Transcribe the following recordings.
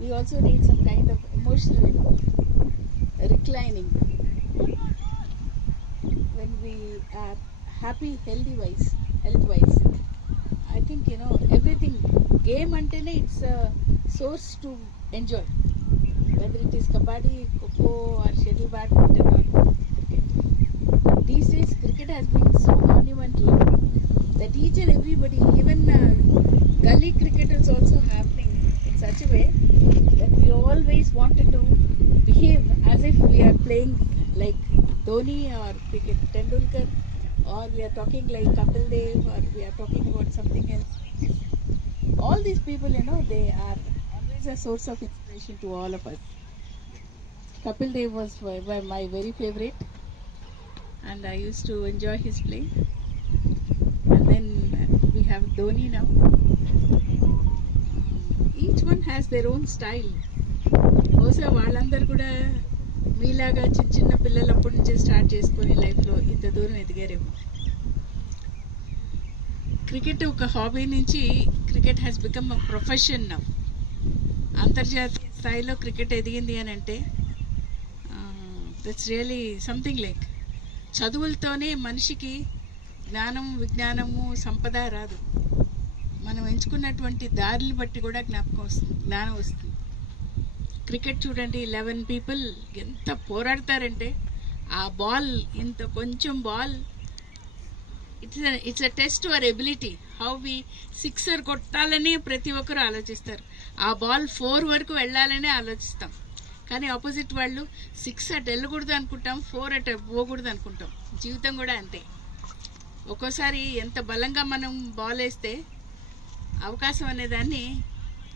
we also need some kind of emotional reclining when we are happy, health wise. I think everything game antene it's a source to enjoy, whether it is kabaddi, kho or shuttle badminton or cricket. But these days cricket has been so monumental that each and everybody, even gully cricket is also happening in such a way that we always wanted to behave as if we are playing like Dhoni or cricket Tendulkar, or we are talking like Kapil Dev, or we are talking about something else. All these people, they are always a source of inspiration to all of us. Kapil Dev was my very favorite, and I used to enjoy his play. And then we have Dhoni now. Each one has their own style. బహుశా వాళ్ళందరూ కూడా మీలాగా చిన్న చిన్న పిల్లలప్పటి నుంచే start చేసుకొని లైఫ్లో ఇంత దూరం ఎదిగారేమో. క్రికెట్ ఒక హాబీ నుంచి cricket has become a profession now. అంతర్జాతీయ స్థాయిలో క్రికెట్ ఎదిగింది అని అంటే దట్స్ రియలీ సంథింగ్ లైక్. చదువులతోనే మనిషికి జ్ఞానం, విజ్ఞానము, సంపద రాదు. మనం ఎంచుకున్నటువంటి దారిని బట్టి కూడా జ్ఞానం వస్తుంది. క్రికెట్ చూడండి, 11 పీపుల్ ఎంత పోరాడతారంటే ఆ బాల్, ఇంత కొంచెం ball, it's a test our ability. How we sixer కొట్టాలని ప్రతి ఒక్కరు ఆలోచిస్తారు, ఆ బాల్ 4 వరకు వెళ్ళాలని ఆలోచిస్తాం. కానీ ఆపోజిట్ వాళ్ళు 6 అటు వెళ్ళకూడదు అనుకుంటాం, 4 అటు పోకూడదు అనుకుంటాం. జీవితం కూడా అంతే. ఒక్కోసారి ఎంత బలంగా మనం బాల్ వేస్తే అవకాశం అనేదాన్ని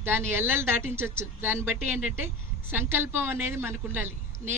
దాని ఎల్లలు దాటించవచ్చు. దాన్ని బట్టి ఏంటంటే సంకల్పం అనేది మనకు ఉండాలి.